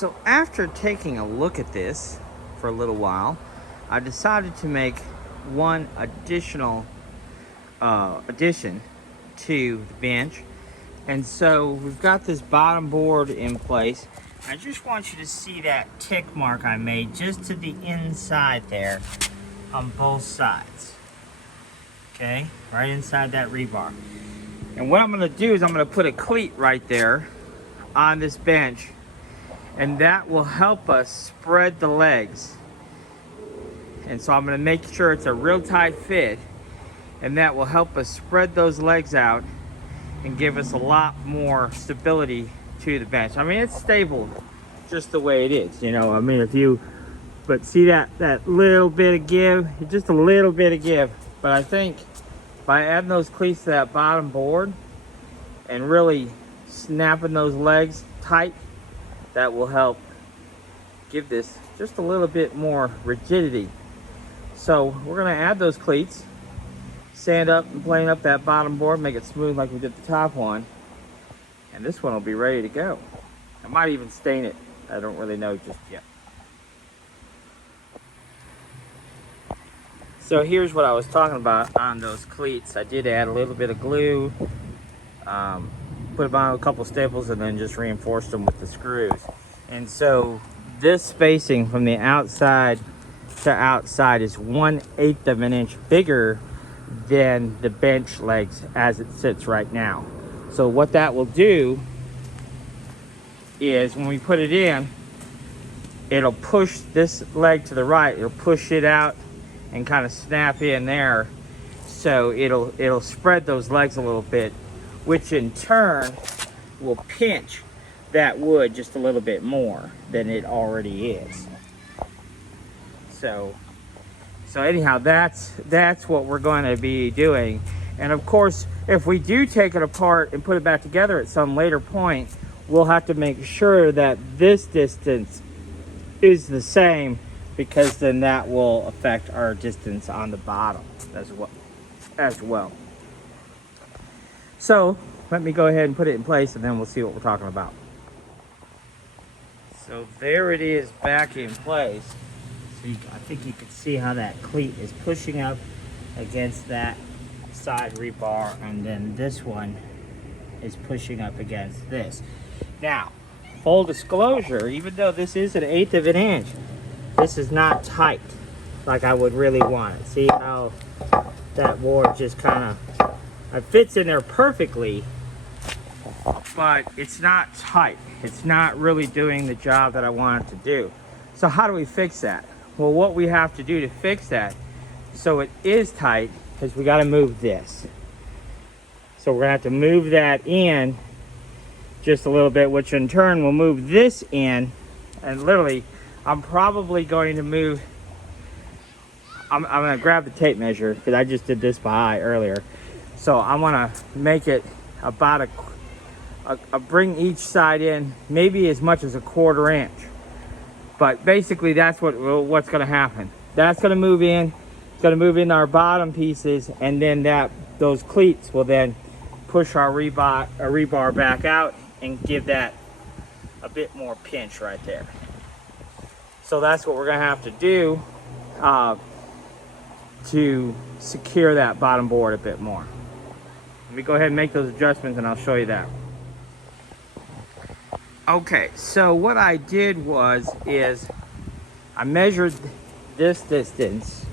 So after taking a look at this for a little while, I decided to make one additional addition to the bench. And so we've got this bottom board in place. I just want you to see that tick mark I made just to the inside there on both sides. Okay, right inside that rebar. And what I'm gonna do is I'm gonna put a cleat right there on this bench, and that will help us spread the legs. And so I'm gonna make sure it's a real tight fit, and that will help us spread those legs out and give us a lot more stability to the bench. I mean, it's stable just the way it is, you know. I mean, but see that little bit of give, just a little bit of give. But I think by adding those cleats to that bottom board and really snapping those legs tight, that will help give this just a little bit more rigidity. So we're gonna add those cleats, sand up and plane up that bottom board, make it smooth like we did the top one, and this one will be ready to go. I might even stain it, I don't really know just yet. So here's what I was talking about on those cleats. I did add a little bit of glue, put them on a couple staples, and then just reinforced them with the screws. And so this spacing from the outside to outside is 1/8 of an inch bigger than the bench legs as it sits right now. So what that will do is when we put it in, it'll push this leg to the right, it'll push it out and kind of snap in there. So it'll spread those legs a little bit, which in turn will pinch that wood just a little bit more than it already is. So anyhow, that's what we're going to be doing. And of course, if we do take it apart and put it back together at some later point, we'll have to make sure that this distance is the same, because then that will affect our distance on the bottom as well. So let me go ahead and put it in place, and then we'll see what we're talking about. So there it is back in place. So I think you can see how that cleat is pushing up against that side rebar, and then this one is pushing up against this. Now, full disclosure, even though this is 1/8 of an inch, this is not tight like I would really want it. See how that board just kind of, it fits in there perfectly, but it's not tight. It's not really doing the job that I want it to do. So how do we fix that? Well, what we have to do to fix that so it is tight is we got to move this. So we're gonna have to move that in just a little bit, which in turn will move this in. And literally, I'm probably going to move, I'm gonna grab the tape measure, because I just did this by eye earlier. So I'm gonna make it about bring each side in maybe as much as 1/4 inch. But basically that's what's gonna happen. That's gonna move in, it's gonna move in our bottom pieces, and then those cleats will then push our rebar back out and give that a bit more pinch right there. So that's what we're gonna have to do to secure that bottom board a bit more. Let me go ahead and make those adjustments, and I'll show you that. Okay, so what I did is I measured this distance,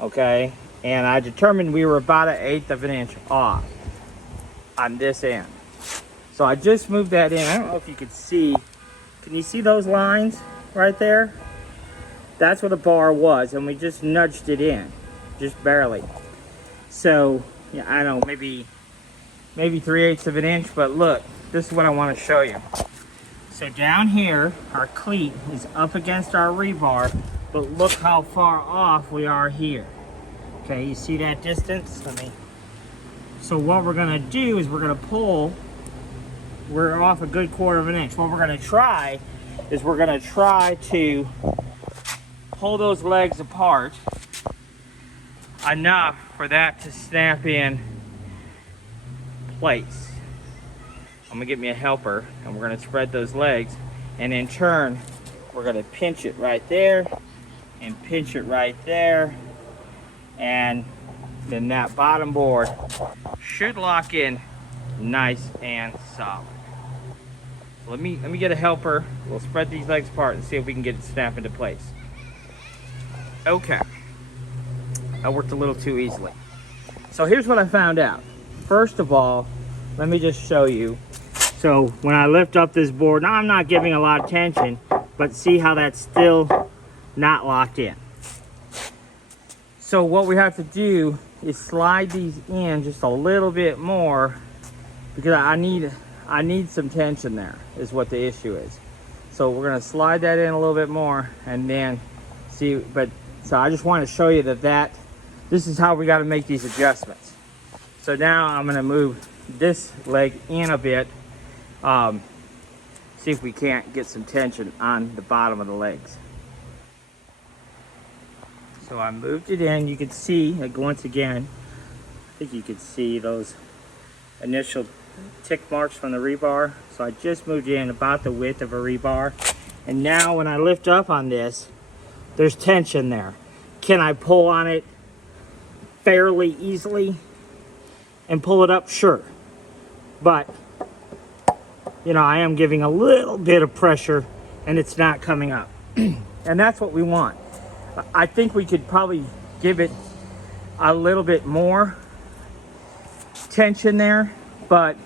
okay, and I determined we were about 1/8 of an inch off on this end. So I just moved that in. I don't know if you could see, can you see those lines right there? That's where the bar was, and we just nudged it in, just barely. So, yeah, I don't know, maybe 3/8 of an inch, but look, this is what I want to show you. So down here, our cleat is up against our rebar, but look how far off we are here. Okay, you see that distance? So what we're gonna do is we're gonna pull, we're off a good 1/4 of an inch. What we're gonna try is we're gonna try to pull those legs apart enough for that to snap in place. I'm gonna get me a helper, and we're gonna spread those legs, And in turn, we're gonna pinch it right there and pinch it right there. And then that bottom board should lock in nice and solid. Let me get a helper. We'll spread these legs apart and see if we can get it snapped into place. Okay, that worked a little too easily. So here's what I found out. First of all, let me just show you. So when I lift up this board, now I'm not giving a lot of tension, but see how that's still not locked in. So what we have to do is slide these in just a little bit more, because I need some tension there, is what the issue is. So we're gonna slide that in a little bit more and then see, but so I just want to show you that this is how we got to make these adjustments. So now I'm gonna move this leg in a bit, see if we can't get some tension on the bottom of the legs. So I moved it in. You can see, like, once again, I think you can see those initial tick marks from the rebar. So I just moved it in about the width of a rebar. And now when I lift up on this, there's tension there. Can I pull on it fairly easily and pull it up? Sure. But, you know, I am giving a little bit of pressure and it's not coming up. And that's what we want. I think we could probably give it a little bit more tension there, but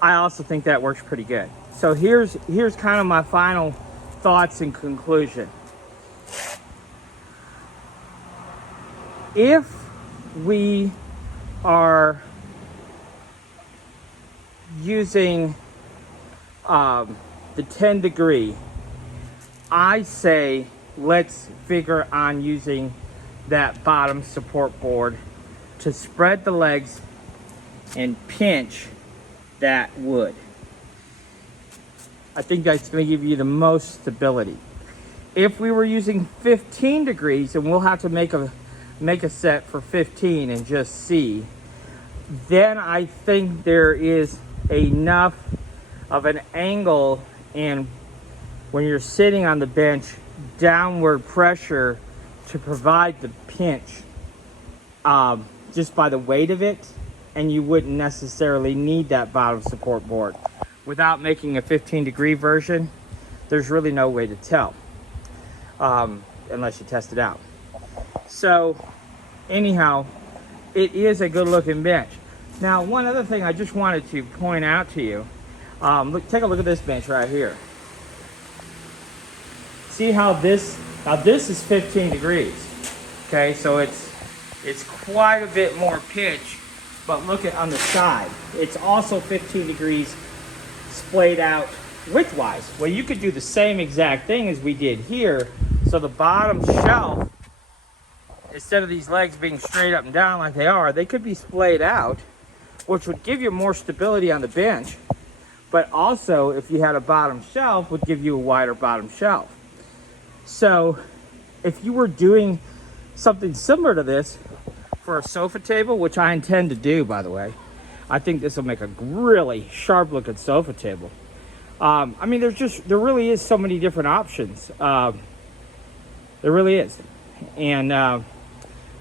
I also think that works pretty good. So here's kind of my final thoughts and conclusion. If we are using the 10 degree, I say let's figure on using that bottom support board to spread the legs and pinch that wood. I think that's going to give you the most stability. If we were using 15 degrees, and we'll have to make a set for 15 and just see, then I think there is enough of an angle, and when you're sitting on the bench, downward pressure to provide the pinch just by the weight of it, and you wouldn't necessarily need that bottom support board. Without making a 15 degree version, there's really no way to tell unless you test it out. So anyhow, it is a good looking bench. Now, one other thing I just wanted to point out to you, look, take a look at this bench right here. See how this is 15 degrees. Okay, so it's quite a bit more pitch, but look at on the side. It's also 15 degrees splayed out widthwise. Well, you could do the same exact thing as we did here. So the bottom shelf, instead of these legs being straight up and down like they are, they could be splayed out, which would give you more stability on the bench. But also, if you had a bottom shelf, would give you a wider bottom shelf. So if you were doing something similar to this for a sofa table, which I intend to do, by the way, I think this will make a really sharp looking sofa table. I mean, there really is so many different options. There really is. And,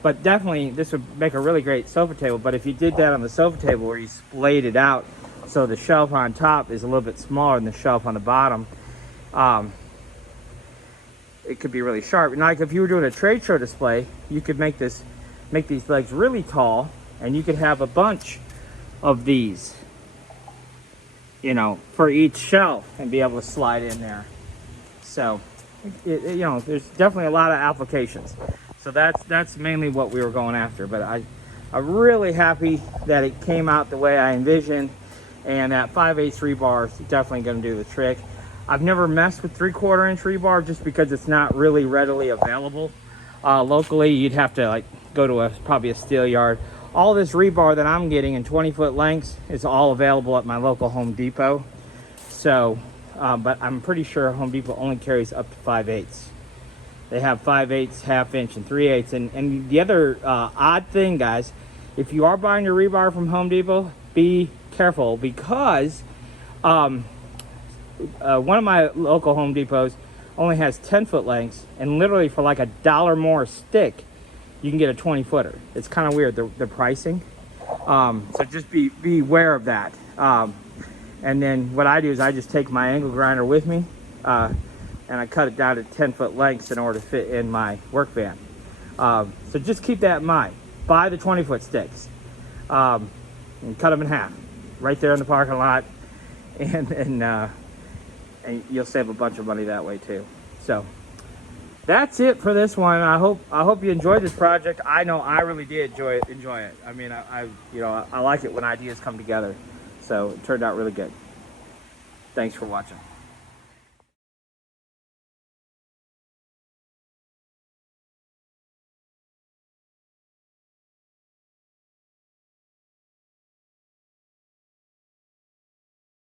but definitely this would make a really great sofa table. But if you did that on the sofa table where you splayed it out, so the shelf on top is a little bit smaller than the shelf on the bottom, it could be really sharp. And like if you were doing a trade show display, you could make these legs really tall, and you could have a bunch of these, you know, for each shelf, and be able to slide in there. So, you know, there's definitely a lot of applications. So that's mainly what we were going after. But I'm really happy that it came out the way I envisioned, and that 5/8 rebar is definitely going to do the trick. I've never messed with 3/4 inch rebar just because it's not really readily available locally. You'd have to like go to probably a steel yard. All this rebar that I'm getting in 20-foot lengths is all available at my local Home Depot. So, but I'm pretty sure Home Depot only carries up to 5/8. They have 5/8, 1/2 inch, and 3/8. And the other odd thing, guys, if you are buying your rebar from Home Depot, be careful, because one of my local Home Depots only has 10-foot lengths, and literally for like $1 more a stick, you can get a 20-footer. It's kind of weird, the pricing. So just be aware of that. And then what I do is I just take my angle grinder with me, and I cut it down to 10-foot lengths in order to fit in my work van. So just keep that in mind. Buy the 20-foot sticks, and cut them in half right there in the parking lot, and you'll save a bunch of money that way too. So that's it for this one. I hope you enjoyed this project. I know I really did enjoy it. I mean, I like it when ideas come together. So it turned out really good. Thanks for watching.